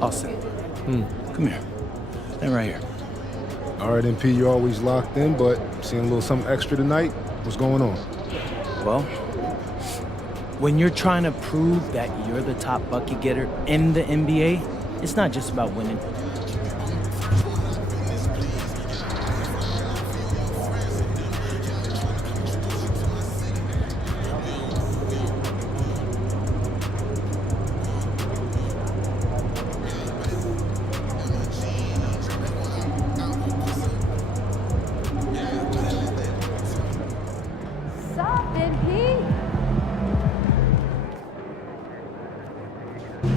Austin. Come here. Stand right here. All right, MP, you're always locked in, but seeing a little something extra tonight. What's going on? Well, when you're trying to prove that you're the top bucket getter in the NBA, it's not just about winning.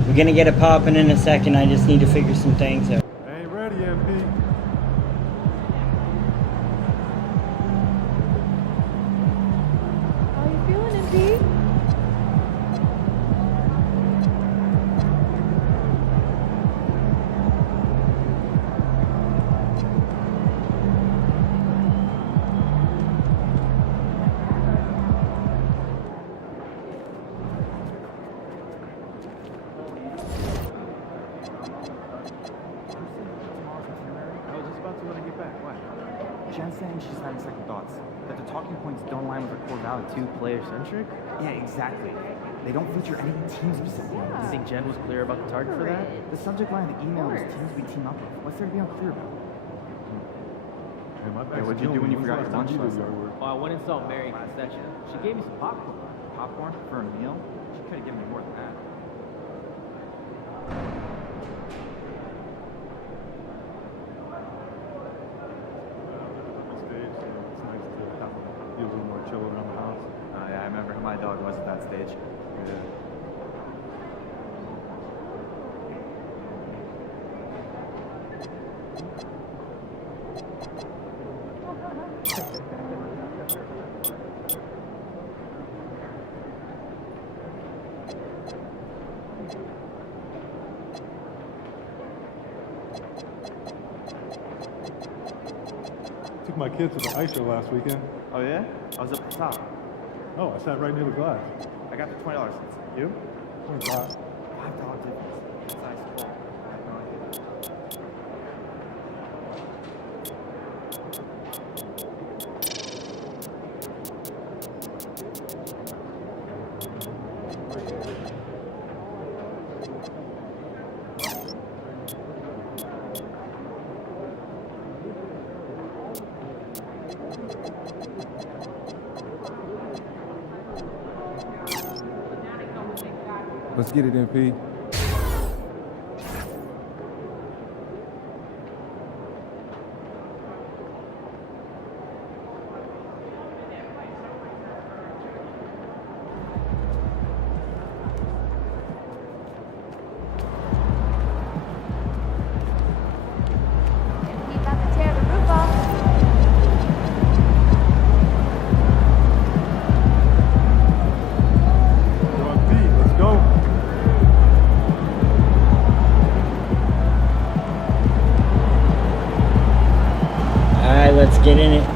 We're gonna get it popping in a second. I just need to figure some things out. Ain't ready, MP. How you feeling, MP? Jen's saying she's having second thoughts. That the talking points don't align with her core value. Too player-centric? Yeah, exactly. They don't feature any team-specific ones. You think Jen was clear about the target for that? The subject line of the email is teams we team up with. What's there to be unclear about? Hey, what'd you do when you forgot your lunch last night? Well, I went and saw Mary in concession. She gave me some popcorn. Popcorn for a meal? She could have given me more than that. Yeah, I remember my dog was at that stage. Yeah. Took my kids to the ice show last weekend. Oh yeah? I was up at the top. Oh, I sat right near the glass. I got the $20 seats. You? 25. $5 difference. That's nice. I have no idea. Let's get it, MP. Keep about to tear the roof off. Let's go. Alright, let's get in it.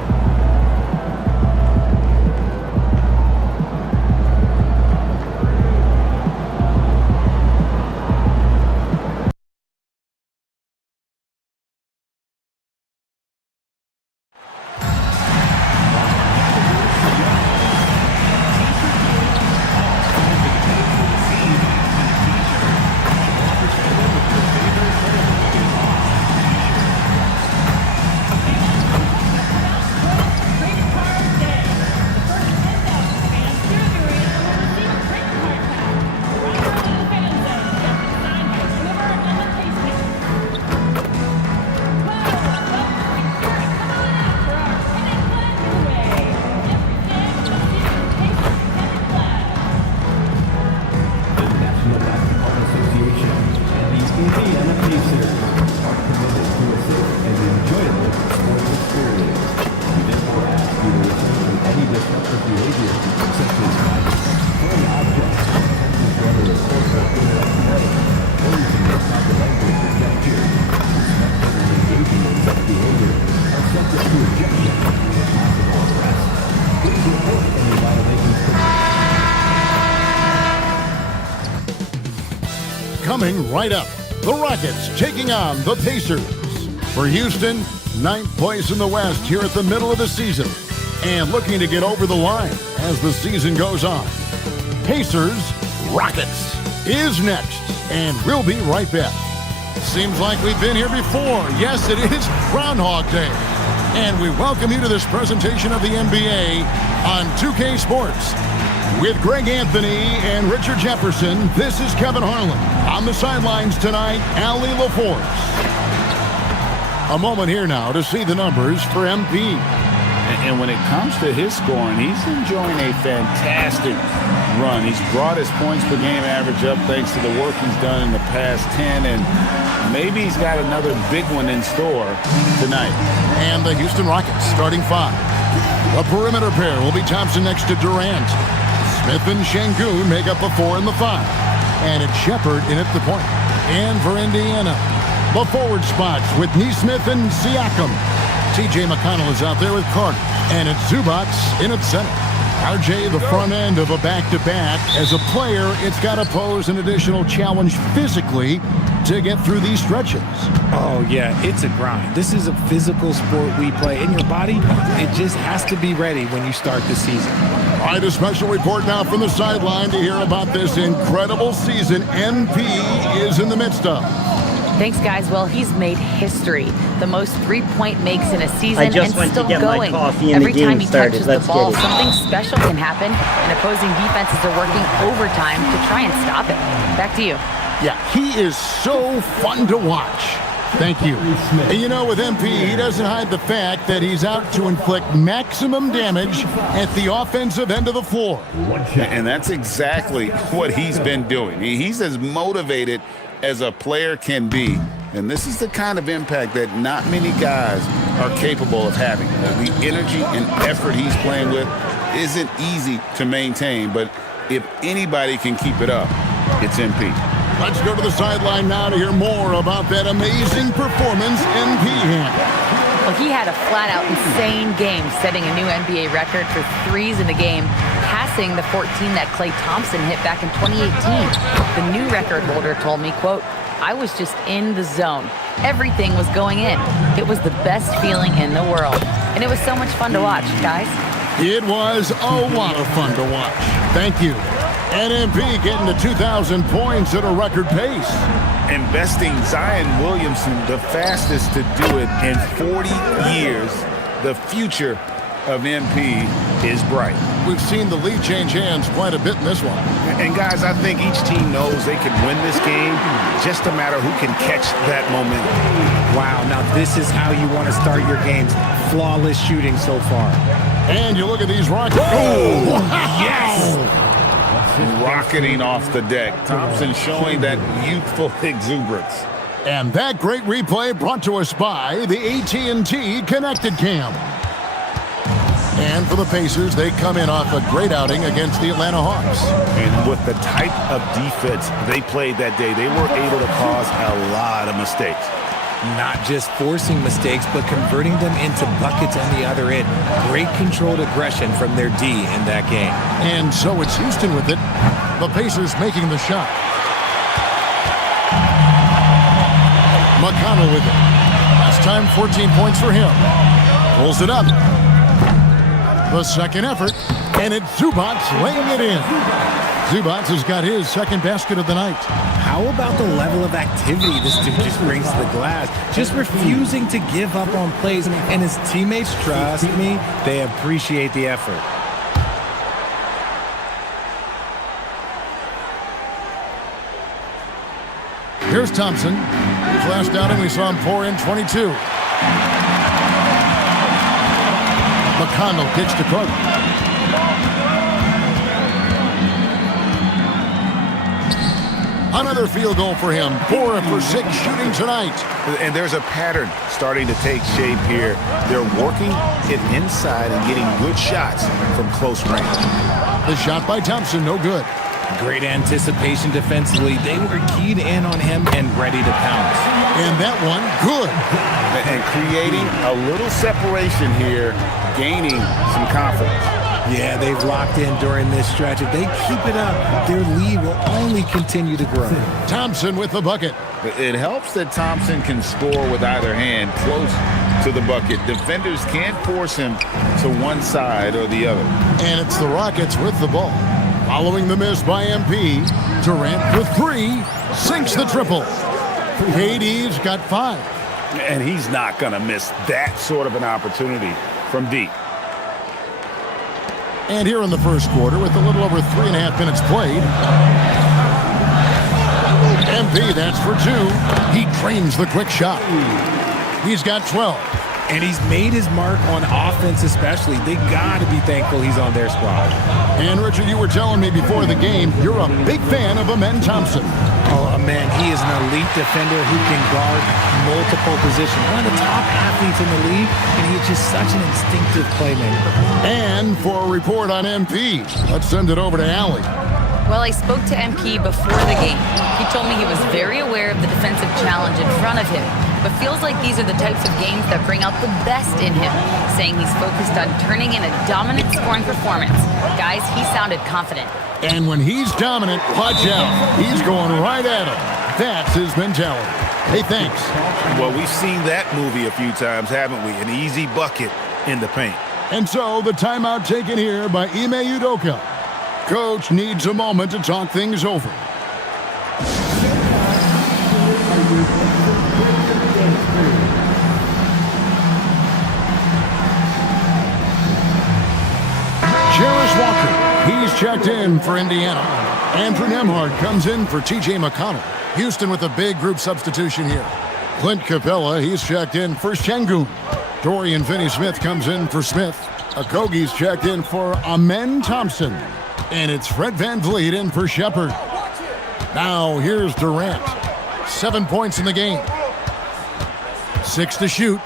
Coming right up, the Rockets taking on the Pacers. For Houston, 9th place in the West here at the middle of the season, and looking to get over the line as the season goes on. Pacers, Rockets is next, and we'll be right back. Seems like we've been here before. Yes, it is Groundhog Day. And we welcome you to this presentation of the NBA on 2K Sports. With Greg Anthony and Richard Jefferson, this is Kevin Harlan. On the sidelines tonight, Allie LaForce. A moment here now to see the numbers for MP. And when it comes to his scoring, he's enjoying a fantastic run. He's brought his points per game average up thanks to the work he's done in the past 10, and maybe he's got another big one in store tonight. And the Houston Rockets starting 5. The perimeter pair will be Thompson next to Durant. Smith and Şengün make up the 4 and the 5. And it's Shepard in at the point. And for Indiana, the forward spots with Nesmith and Siakam. T.J. McConnell is out there with Carter. And it's Zubac in at center. RJ, the front end of a back-to-back. As a player, it's got to pose an additional challenge physically to get through these stretches. Oh, yeah, it's a grind. This is a physical sport we play. And your body, it just has to be ready when you start the season. All right, a special report now from the sideline to hear about this incredible season MP is in the midst of. Thanks, guys. Well, he's made history. The most three-point makes in a season I just and went still to get going. my coffee and Every the game time he started. touches Let's the ball, get it. something special can happen, and opposing defenses are working overtime to try and stop it. Back to you. Yeah, he is so fun to watch. Thank you. And you know, with MP, he doesn't hide the fact that he's out to inflict maximum damage at the offensive end of the floor. And that's exactly what he's been doing. He's as motivated as a player can be. And this is the kind of impact that not many guys are capable of having. The energy and effort he's playing with isn't easy to maintain, but if anybody can keep it up, it's MP. Let's go to the sideline now to hear more about that amazing performance MP had. Well, he had a flat-out insane game, setting a new NBA record for threes in the game, passing the 14 that Klay Thompson hit back in 2018. The new record holder told me, quote, "I was just in the zone. Everything was going in. It was the best feeling in the world. And it was so much fun to watch, guys." It was a lot of fun to watch. Thank you. And MP getting to 2,000 points at a record pace. Investing Zion Williamson, the fastest to do it in 40 years. The future of MP is bright. We've seen the lead change hands quite a bit in this one. And guys, I think each team knows they can win this game. Just a matter who can catch that momentum. Wow, now this is how you want to start your games. Flawless shooting so far. And you look at these Rockets. Oh, yes! Rocketing off the deck. Thompson showing that youthful exuberance. And that great replay brought to us by the AT&T Connected Cam. And for the Pacers, they come in off a great outing against the Atlanta Hawks. And with the type of defense they played that day, they were able to cause a lot of mistakes. Not just forcing mistakes, but converting them into buckets on the other end. Great controlled aggression from their D in that game. And so it's Houston with it. The Pacers making the shot. McConnell with it. Last time, 14 points for him. Pulls it up. The second effort, and it's Zubac laying it in. Zubac has got his second basket of the night. How about the level of activity this dude just brings to the glass? Just refusing to give up on plays, and his teammates, trust me, they appreciate the effort. Here's Thompson. His last outing, we saw him pour in 22. McConnell kicks to Carter. Another field goal for him. 4 for 6 shooting tonight. And there's a pattern starting to take shape here. They're working it inside and getting good shots from close range. The shot by Thompson, no good. Great anticipation defensively. They were keyed in on him and ready to pounce. And that one, good. And creating a little separation here, gaining some confidence. Yeah, they've locked in during this stretch. If they keep it up, their lead will only continue to grow. Thompson with the bucket. It helps that Thompson can score with either hand close to the bucket. Defenders can't force him to one side or the other. And it's the Rockets with the ball. Following the miss by MP, Durant with 3, sinks the triple. KD's got 5. And he's not going to miss that sort of an opportunity from deep. And here in the first quarter, with a little over 3.5 minutes played, MP, that's for 2. He drains the quick shot. He's got 12. And he's made his mark on offense especially. They got to be thankful he's on their squad. And, Richard, you were telling me before the game, you're a big fan of Amen Thompson. Oh, man, he is an elite defender who can guard multiple positions. One of the top athletes in the league, and he's just such an instinctive playmaker. And for a report on MP, let's send it over to Allie. Well, I spoke to MP before the game. He told me he was very aware of the defensive challenge in front of him, but feels like these are the types of games that bring out the best in him, saying he's focused on turning in a dominant scoring performance. Guys, he sounded confident. And when he's dominant, watch out. He's going right at him. That's his mentality. Hey, thanks. Well, we've seen that movie a few times, haven't we? An easy bucket in the paint. And so the timeout taken here by Ime Udoka. Coach needs a moment to talk things over. Jarris Walker, he's checked in for Indiana. Andrew Nembhard comes in for TJ McConnell. Houston with a big group substitution here. Clint Capella, he's checked in for Şengün. Dorian Finney-Smith comes in for Smith. Okogie's checked in for Amen Thompson. And it's Fred VanVleet in for Shepard. Now here's Durant. 7 points in the game. 6 to shoot.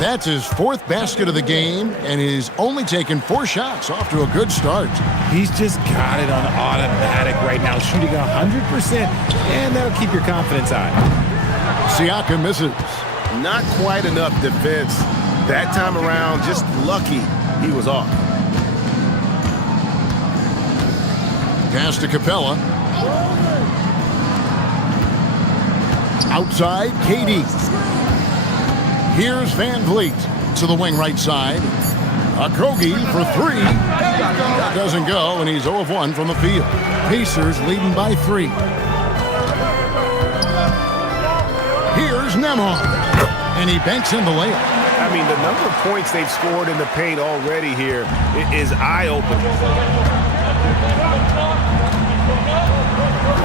That's his 4th basket of the game, and he's only taken 4 shots. Off to a good start. He's just got it on automatic right now, shooting 100%, and that'll keep your confidence high. Siakam misses. Not quite enough defense. That time around, just lucky he was off. Pass to Capella. Outside, KD. Here's VanVleet to the wing right side. Okogie for 3. That doesn't go, and he's 0 of 1 from the field. Pacers leading by 3. Here's Nembhard, and he banks in the layup. I mean, the number of points they've scored in the paint already here is eye-opening.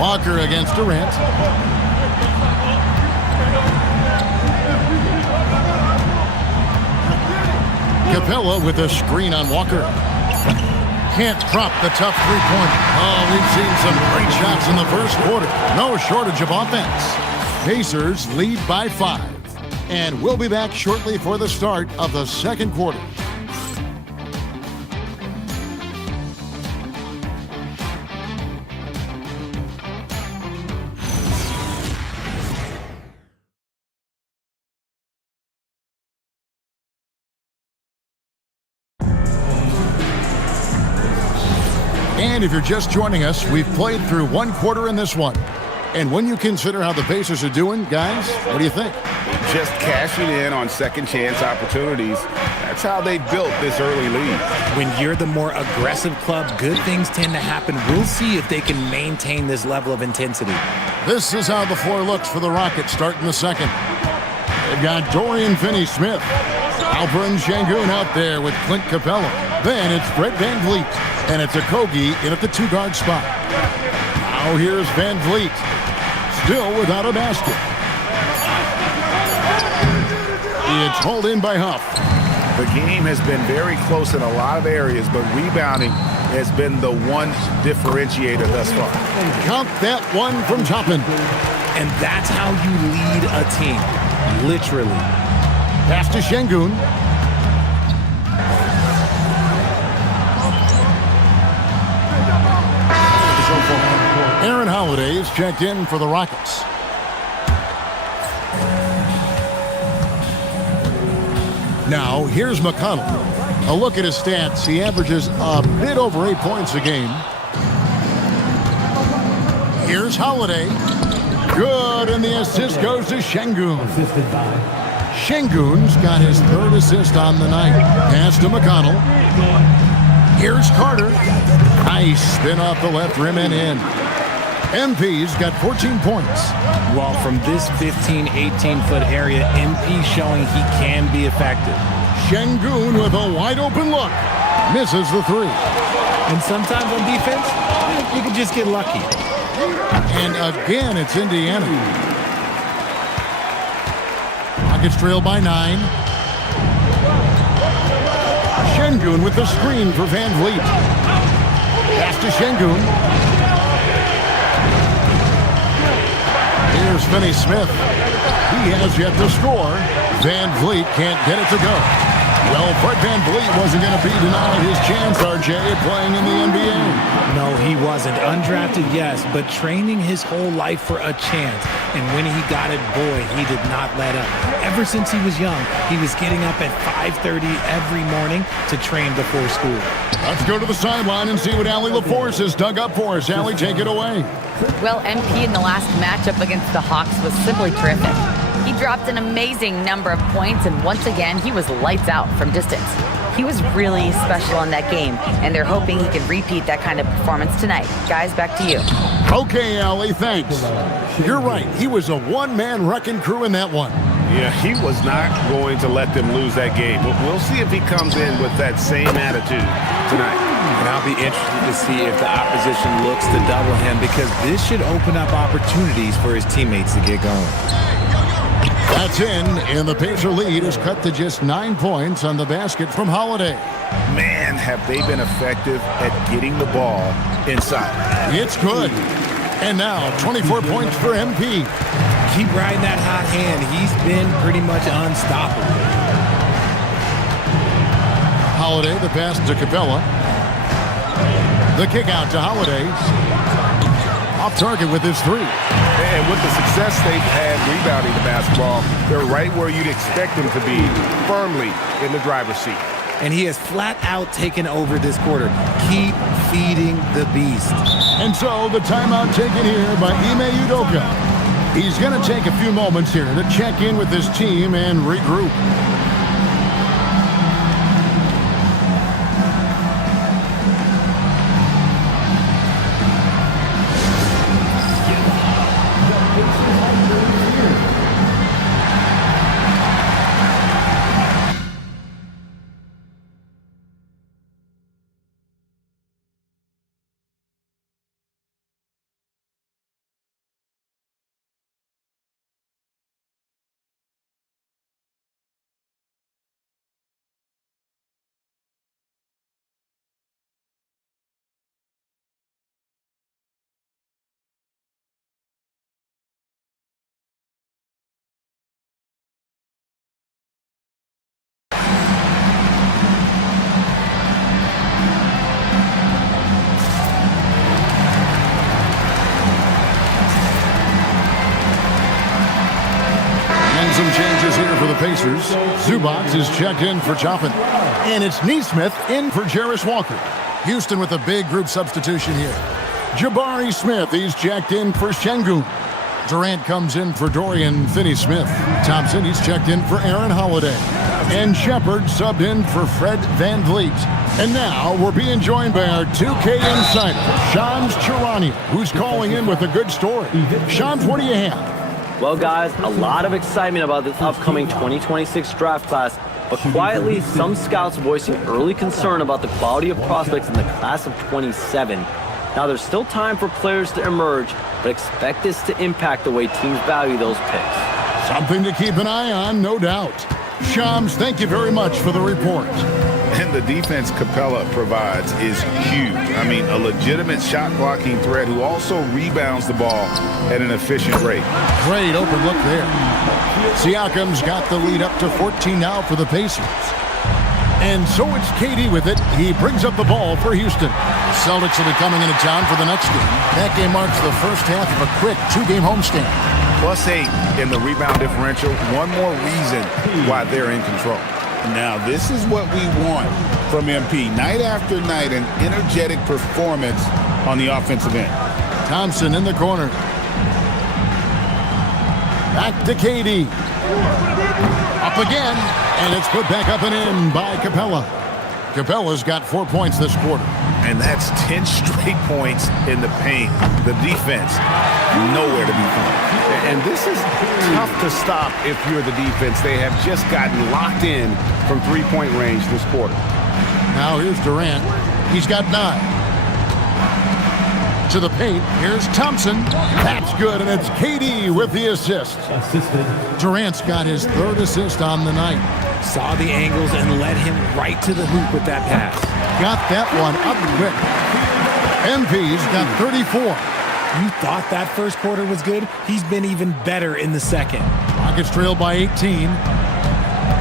Walker against Durant. Capella with a screen on Walker. Can't drop the tough three-pointer. Oh, we've seen some great shots in the first quarter. No shortage of offense. Pacers lead by 5. And we'll be back shortly for the start of the second quarter. And if you're just joining us, we've played through 1 quarter in this one. And when you consider how the Pacers are doing, guys, what do you think? Just cashing in on second chance opportunities. That's how they built this early lead. When you're the more aggressive club, good things tend to happen. We'll see if they can maintain this level of intensity. This is how the floor looks for the Rockets starting the second. They've got Dorian Finney-Smith. Alperen Şengün out there with Clint Capella. Then it's Fred VanVleet. And it's Okogie in at the 2-guard spot. Now here's VanVleet. Still without a basket. It's hauled in by Huff. The game has been very close in a lot of areas, but rebounding has been the one differentiator thus far. Count that one from Toppin. And that's how you lead a team. Literally. Pass to Şengün. Aaron Holiday is checked in for the Rockets. Now, here's McConnell. A look at his stats. He averages a bit over 8 points a game. Here's Holiday. Good, and the assist goes to Şengün. Şengün's got his 3rd assist on the night. Pass to McConnell. Here's Carter. Nice spin off the left rim and in. MP's got 14 points. Well, from this 15, 18-foot area, MP showing he can be effective. Şengün with a wide open look. Misses the 3. And sometimes on defense, you can just get lucky. And again, it's Indiana. Rockets trail by 9. Şengün with the screen for Van Vliet. Pass to Şengün. Here's Finney Smith. He has yet to score. Van Vliet can't get it to go. Well, Fred Van Vliet wasn't going to be denied his chance, RJ, playing in the NBA. No, he wasn't. Undrafted, yes, but training his whole life for a chance. And when he got it, boy, he did not let up. Ever since he was young, he was getting up at 5:30 every morning to train before school. Let's go to the sideline and see what Allie LaForce has dug up for us. Allie, take it away. Well, MP in the last matchup against the Hawks was simply terrific. He dropped an amazing number of points, and once again, he was lights out from distance. He was really special in that game, and they're hoping he can repeat that kind of performance tonight. Guys, back to you. Okay, Allie, thanks. You're right. He was a one-man wrecking crew in that one. Yeah, he was not going to let them lose that game. But we'll see if he comes in with that same attitude tonight. And I'll be interested to see if the opposition looks to double him, because this should open up opportunities for his teammates to get going. That's in, and the Pacer lead is cut to just 9 points on the basket from Holiday. Man, have they been effective at getting the ball inside. It's good. And now, 24 points for MP. Keep riding that hot hand. He's been pretty much unstoppable. Holiday, the pass to Capella. The kick out to Holiday. Off target with his 3. And with the success they've had rebounding the basketball, they're right where you'd expect them to be, firmly in the driver's seat. And he has flat out taken over this quarter. Keep feeding the beast. And so the timeout taken here by Ime Udoka. He's going to take a few moments here to check in with his team and regroup. Some changes here for the Pacers. Zubac is checked in for Chopin. And it's Neesmith in for Jarris Walker. Houston with a big group substitution here. Jabari Smith, he's checked in for Şengün. Durant comes in for Dorian Finney-Smith. Thompson, he's checked in for Aaron Holiday. And Shepard subbed in for Fred Van Vliet. And now we're being joined by our 2K insider, Shams Charania, who's calling in with a good story. Shams, what do you have? Well, guys, a lot of excitement about this upcoming 2026 draft class, but quietly, some scouts voicing early concern about the quality of prospects in the class of 27. Now, there's still time for players to emerge, but expect this to impact the way teams value those picks. Something to keep an eye on, no doubt. Shams, thank you very much for the report. And the defense Capella provides is huge. I mean, a legitimate shot-blocking threat who also rebounds the ball at an efficient rate. Great open look there. Siakam's got the lead up to 14 now for the Pacers. And so it's KD with it. He brings up the ball for Houston. The Celtics will be coming into town for the next game. That game marks the first half of a quick 2-game homestand. +8 in the rebound differential. One more reason why they're in control. Now, this is what we want from MP. Night after night, an energetic performance on the offensive end. Thompson in the corner. Back to KD. Up again, and it's put back up and in by Capella. Capella's got 4 points this quarter. And that's 10 straight points in the paint. The defense, nowhere to be found. And this is tough to stop if you're the defense. They have just gotten locked in from three-point range this quarter. Now here's Durant. He's got 9. To the paint. Here's Thompson. That's good, and it's KD with the assist. Durant's got his 3rd assist on the night. Saw the angles and led him right to the hoop with that pass. Got that one up quick. MP's got 34. You thought that first quarter was good? He's been even better in the second. Rockets trailed by 18.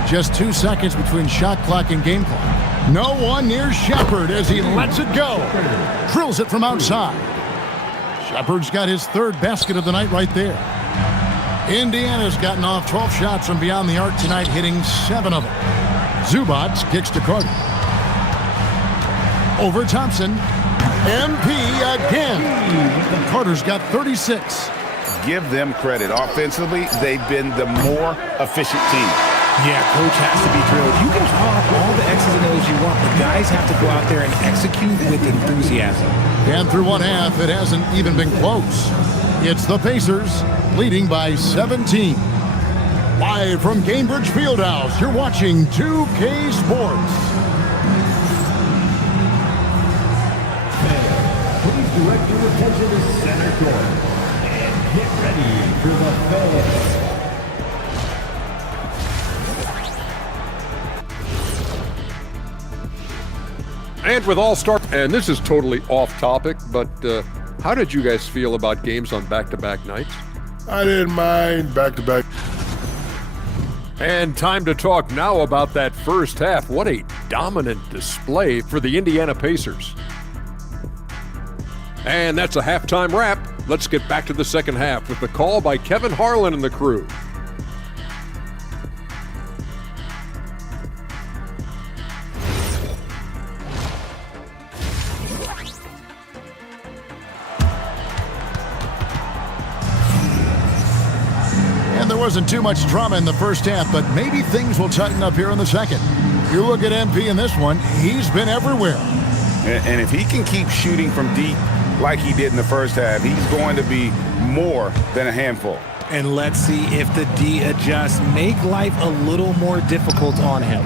Just 2 seconds between shot clock and game clock. No one near Shepard as he lets it go. Drills it from outside. Shepard's got his 3rd basket of the night right there. Indiana's gotten off 12 shots from beyond the arc tonight, hitting 7 of them. Zubac kicks to Carter. Over Thompson. MP again. Carter's got 36. Give them credit. Offensively, they've been the more efficient team. Yeah, coach has to be thrilled. You can talk all the X's and O's you want, but guys have to go out there and execute with enthusiasm. And through one half, it hasn't even been close. It's the Pacers leading by 17. Live from Cambridge Fieldhouse, you're watching 2K Sports. Please direct your attention to center court and get ready for the fans. And with All-Star, and this is totally off topic, but how did you guys feel about games on back-to-back nights? I didn't mind back-to-back. And time to talk now about that first half. What a dominant display for the Indiana Pacers. And that's a halftime wrap. Let's get back to the second half with the call by Kevin Harlan and the crew. There wasn't too much drama in the first half, but maybe things will tighten up here in the second. You look at MP in this one, he's been everywhere. And if he can keep shooting from deep like he did in the first half, he's going to be more than a handful. And let's see if the D adjusts, make life a little more difficult on him.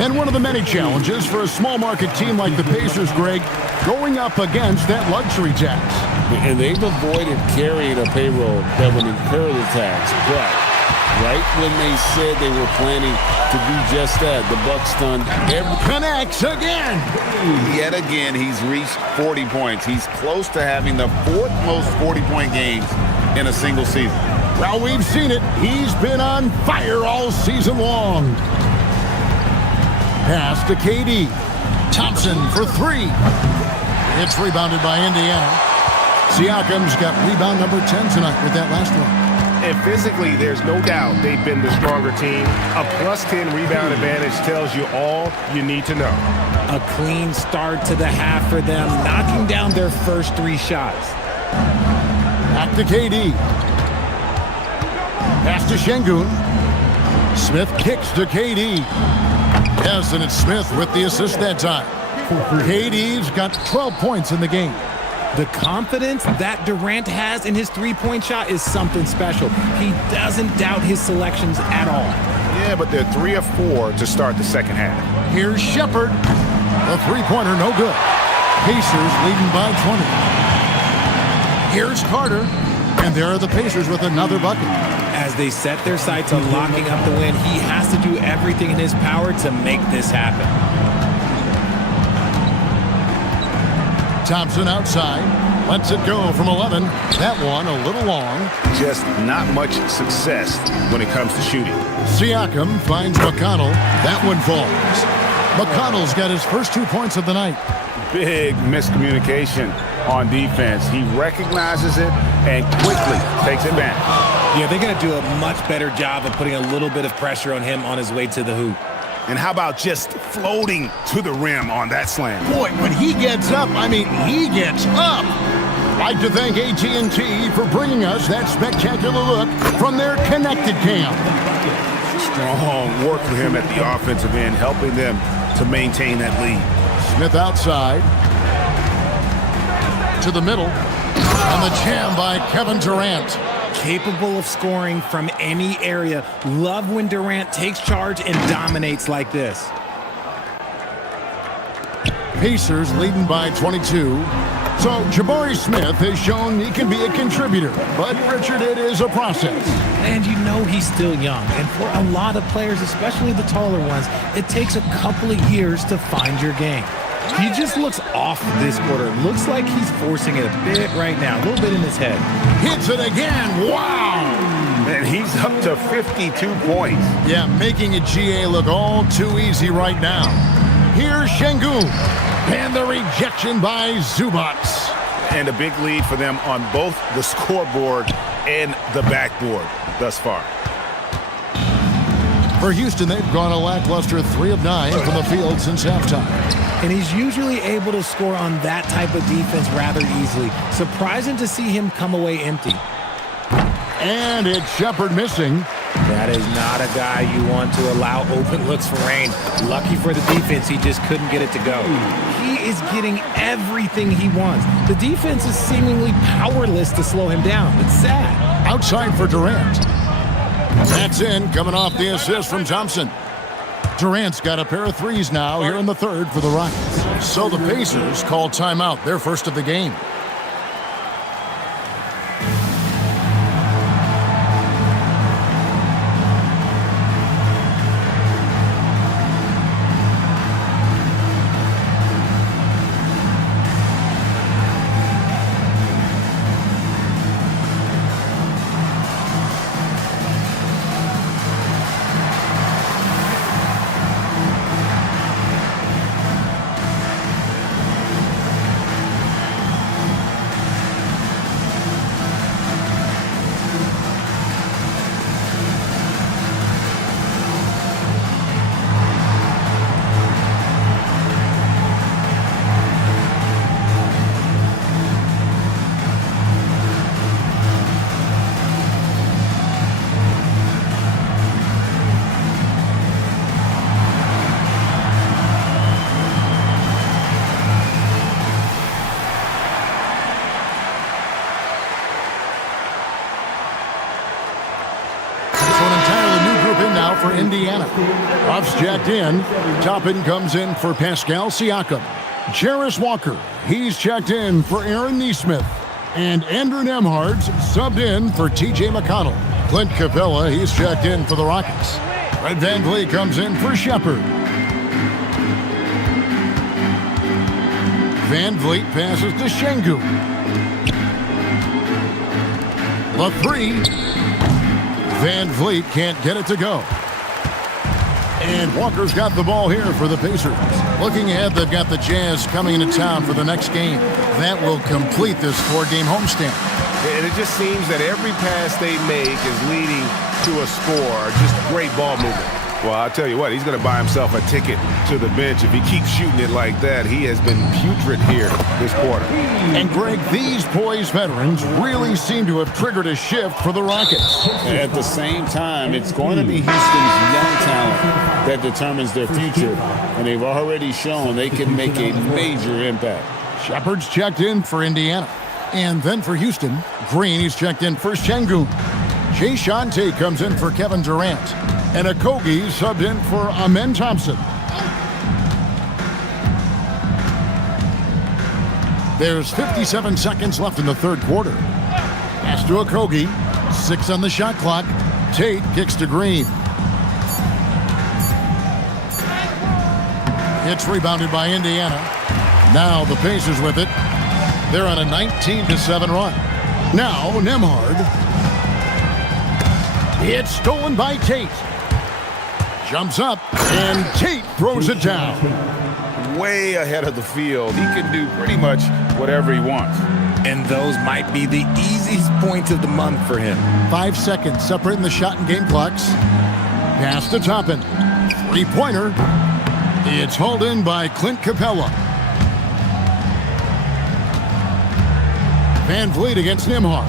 And one of the many challenges for a small market team like the Pacers, Greg, going up against that luxury tax. And they've avoided carrying a payroll that would incur the tax. But right when they said they were planning to do just that, the Bucks stunned connects again. Yet again, he's reached 40 points. He's close to having the 4th most 40-point games in a single season. Well, we've seen it. He's been on fire all season long. Pass to KD. Thompson for 3. It's rebounded by Indiana. Siakam's got rebound number 10 tonight with that last one. And physically, there's no doubt they've been the stronger team. A +10 rebound advantage tells you all you need to know. A clean start to the half for them, knocking down their first 3 shots. Back to KD. Pass to Şengün. Smith kicks to KD. Yes, and it's Smith with the assist that time. KD's got 12 points in the game. The confidence that Durant has in his 3-point shot is something special. He doesn't doubt his selections at all. Yeah, but they're 3 of 4 to start the second half. Here's Shepard. The 3-pointer, no good. Pacers leading by 20. Here's Carter. And there are the Pacers with another bucket. As they set their sights on locking up the win, he has to do everything in his power to make this happen. Thompson outside, lets it go from 11. That one a little long. Just not much success when it comes to shooting. Siakam finds McConnell. That one falls. McConnell's got his first 2 points of the night. Big miscommunication on defense. He recognizes it and quickly takes advantage. Yeah, they're going to do a much better job of putting a little bit of pressure on him on his way to the hoop. And how about just floating to the rim on that slam? Boy, when he gets up, I mean, he gets up. I'd like to thank AT&T for bringing us that spectacular look from their connected cam. Strong work for him at the offensive end, helping them to maintain that lead. Smith outside. To the middle. And the jam by Kevin Durant. Capable of scoring from any area. Love when Durant takes charge and dominates like this. Pacers leading by 22. So Jabari Smith has shown he can be a contributor, but Richard, it is a process. And you know he's still young, and for a lot of players, especially the taller ones, it takes a couple of years to find your game. He just looks off this quarter. Looks like he's forcing it a bit right now, a little bit in his head. Hits it again, wow! And he's up to 52 points. Yeah, making a GA look all too easy right now. Here's Şengün, and the rejection by Zubac. And a big lead for them on both the scoreboard and the backboard thus far. For Houston, they've gone a lackluster 3 of 9 from the field since halftime. And he's usually able to score on that type of defense rather easily. Surprising to see him come away empty. And it's Shepard missing. That is not a guy you want to allow open looks for rain. Lucky for the defense, he just couldn't get it to go. He is getting everything he wants. The defense is seemingly powerless to slow him down. It's sad. Outside for Durant. That's in, coming off the assist from Thompson. Durant's got a pair of threes now here in the third for the Rockets. So the Pacers call timeout, their first of the game. For Indiana. Ruff's checked in. Toppin comes in for Pascal Siakam. Jarris Walker, he's checked in for Aaron Nesmith. And Andrew Nembhard's subbed in for TJ McConnell. Clint Capella, he's checked in for the Rockets. Fred VanVleet comes in for Shepard. VanVleet passes to Şengün. The three. VanVleet can't get it to go. And Walker's got the ball here for the Pacers. Looking ahead, they've got the Jazz coming into town for the next game. That will complete this 4-game homestand. And it just seems that every pass they make is leading to a score. Just great ball movement. Well, I'll tell you what, he's going to buy himself a ticket to the bench. If he keeps shooting it like that, he has been putrid here this quarter. And, Greg, these poised veterans really seem to have triggered a shift for the Rockets. At the same time, it's going to be Houston's young talent that determines their future, and they've already shown they can make a major impact. Shepard's checked in for Indiana. And then for Houston, Green, he's checked in for Şengün. Jay Shante comes in for Kevin Durant. And Okogie subbed in for Amen Thompson. There's 57 seconds left in the third quarter. Pass to Okogie. 6 on the shot clock. Tate kicks to Green. It's rebounded by Indiana. Now the Pacers with it. They're on a 19-7 run. Now Nembhard. It's stolen by Tate. Jumps up, and Tate throws it down. Way ahead of the field. He can do pretty much whatever he wants. And those might be the easiest points of the month for him. 5 seconds separating the shot and game clocks. Pass to Toppin. Three-pointer. It's hauled in by Clint Capella. Van Vliet against Nembhard.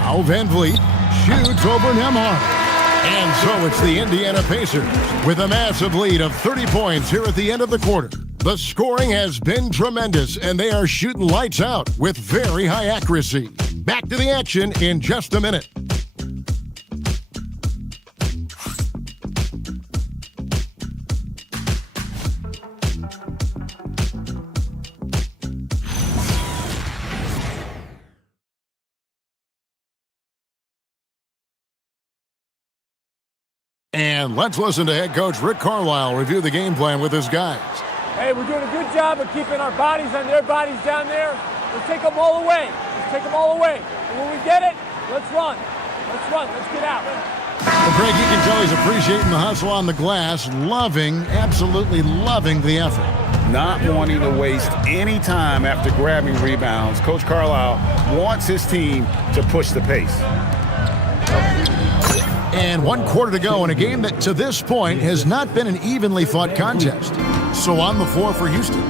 Now Van Vliet shoots over Nembhard. And so it's the Indiana Pacers with a massive lead of 30 points here at the end of the quarter. The scoring has been tremendous, and they are shooting lights out with very high accuracy. Back to the action in just a minute. And let's listen to head coach Rick Carlisle review the game plan with his guys. Hey, we're doing a good job of keeping our bodies on their bodies down there. Let's take them all away. Let's take them all away. And when we get it, let's run. Let's run. Let's get out. Well, Greg, you can tell he's appreciating the hustle on the glass, absolutely loving the effort. Not wanting to waste any time after grabbing rebounds. Coach Carlisle wants his team to push the pace. And 1 quarter to go in a game that to this point has not been an evenly fought contest. So on the floor for Houston,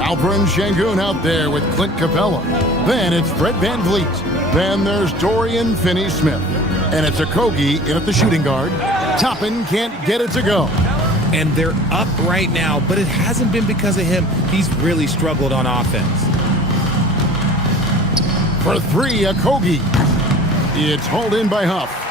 Alperen Sengun out there with Clint Capella. Then it's Fred Van Vliet. Then there's Dorian Finney-Smith. And it's Okogie in at the shooting guard. Toppin can't get it to go. And they're up right now, but it hasn't been because of him. He's really struggled on offense. For three, Okogie. It's hauled in by Huff.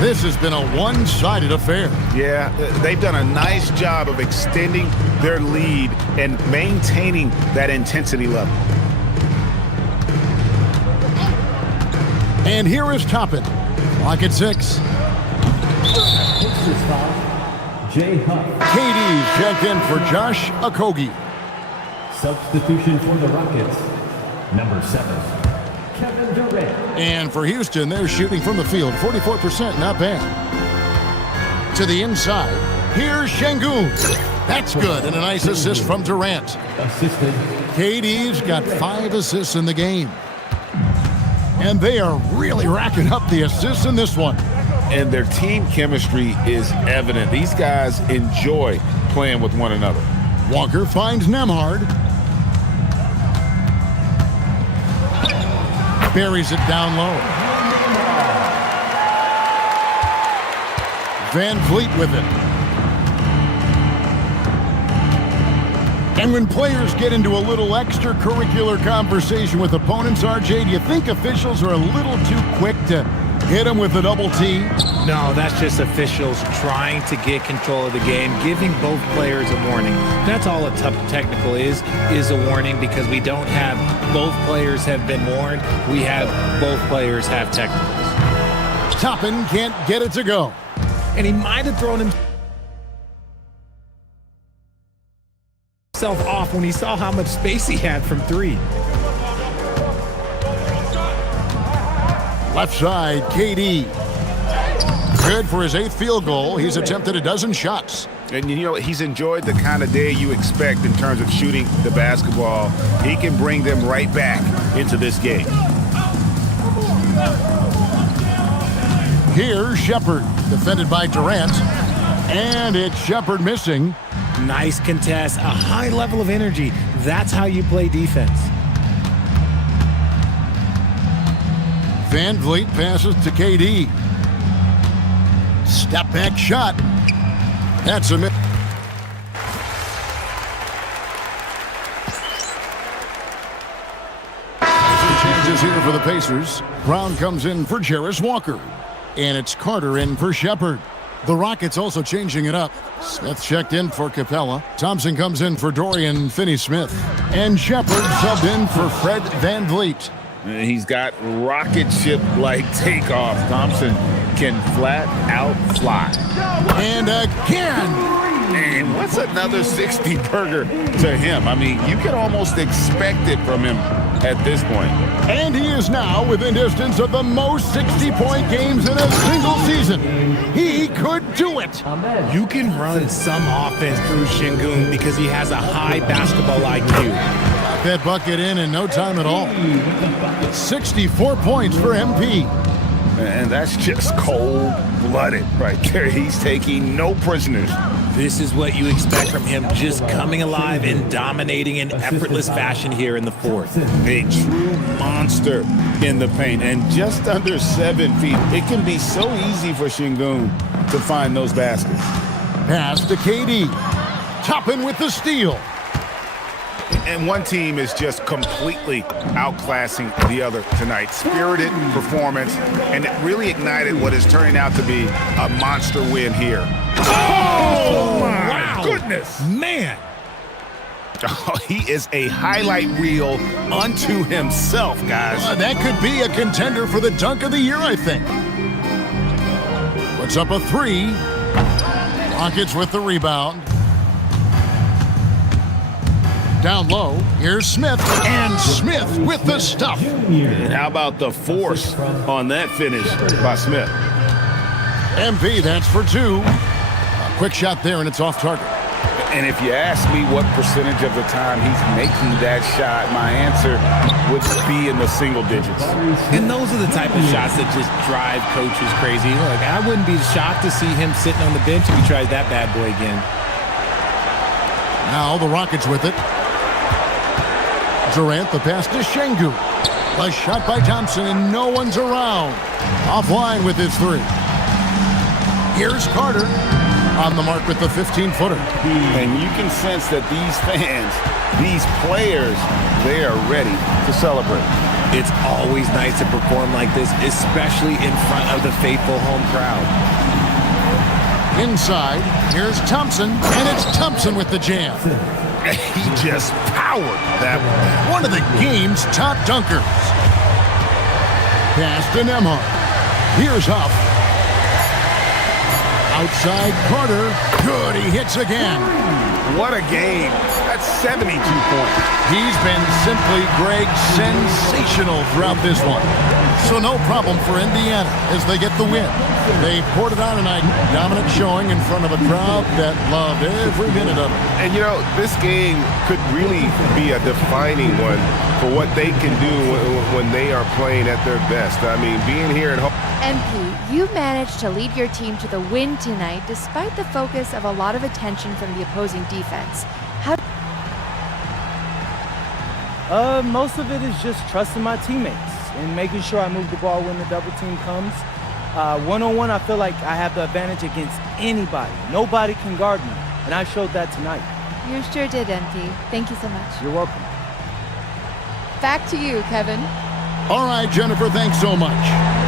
This has been a one-sided affair. Yeah, they've done a nice job of extending their lead and maintaining that intensity level. And here is Toppin. Clock at 6. Jay Huff. KD's checked in for Josh Okogie. Substitution for the Rockets, number 7. Kevin Durant. And for Houston, they're shooting from the field, 44%, not bad. To the inside, here's Sengun. That's good, and a nice assist from Durant. Assisted. KD's got 5 assists in the game. And they are really racking up the assists in this one. And their team chemistry is evident. These guys enjoy playing with one another. Walker finds Nembhard. Buries it down low. Van Vliet with it. And when players get into a little extracurricular conversation with opponents, RJ, do you think officials are a little too quick to hit them with a double T? No, that's just officials trying to get control of the game, giving both players a warning. That's all a tough technical is a warning, because we don't have both players have been warned. We have both players have technicals. Toppin can't get it to go. And he might have thrown himself off when he saw how much space he had from 3. Left side, KD. Good for his 8th field goal. He's attempted a dozen shots. And, you know, he's enjoyed the kind of day you expect in terms of shooting the basketball. He can bring them right back into this game. Here's Shepard, defended by Durant. And it's Shepard missing. Nice contest, a high level of energy. That's how you play defense. Van Vliet passes to KD. Step back shot. That's a miss. Changes here for the Pacers. Brown comes in for Jarris Walker. And it's Carter in for Shepard. The Rockets also changing it up. Smith checked in for Capella. Thompson comes in for Dorian Finney-Smith. And Shepard subbed in for Fred Van Vliet. He's got rocket ship-like takeoff. Thompson can flat out fly. And again. And what's another 60-burger to him? I mean, you can almost expect it from him at this point. And he is now within distance of the most 60-point games in a single season. He could do it. You can run some offense through Sengun because he has a high basketball IQ. Got that bucket in no time at all. 64 points for MP. And that's just cold-blooded right there. He's taking no prisoners. This is what you expect from him, just coming alive and dominating in effortless fashion here in the fourth. A true monster in the paint, and just under 7 feet. It can be so easy for Şengün to find those baskets. Pass to KD. Toppin with the steal. And one team is just completely outclassing the other tonight. Spirited performance, and it really ignited what is turning out to be a monster win here. Oh, my wow. goodness. Man. Oh, he is a highlight reel unto himself, guys. That could be a contender for the dunk of the year, I think. Puts up a 3. Rockets with the rebound. Down low, here's Smith, and Smith with the stuff. And how about the force on that finish by Smith? MP, that's for 2. A quick shot there, and it's off target. And if you ask me what percentage of the time he's making that shot, my answer would be in the single digits. And those are the type of shots that just drive coaches crazy. Look, I wouldn't be shocked to see him sitting on the bench if he tries that bad boy again. Now the Rockets with it. Durant, the pass to Şengün. A shot by Thompson, and no one's around. Offline with his 3. Here's Carter on the mark with the 15-footer. And you can sense that these fans, these players, they are ready to celebrate. It's always nice to perform like this, especially in front of the faithful home crowd. Inside, here's Thompson, and it's Thompson with the jam. He just powered that one of the game's top dunkers. Pass to Nembhard. Here's Huff. Outside Carter. Good, he hits again. What a game. That's 72 points. He's been simply, Greg, sensational throughout this one. So no problem for Indiana as they get the win. They poured it on tonight. Dominant showing in front of a crowd that loved every minute of it. And you know, this game could really be a defining one for what they can do when they are playing at their best. I mean, being here at home. MP, you managed to lead your team to the win tonight despite the focus of a lot of attention from the opposing defense. Most of it is just trusting my teammates and making sure I move the ball when the double team comes. One-on-one, I feel like I have the advantage against anybody. Nobody can guard me, and I showed that tonight. You sure did, MP. Thank you so much. You're welcome. Back to you, Kevin. All right, Jennifer, thanks so much.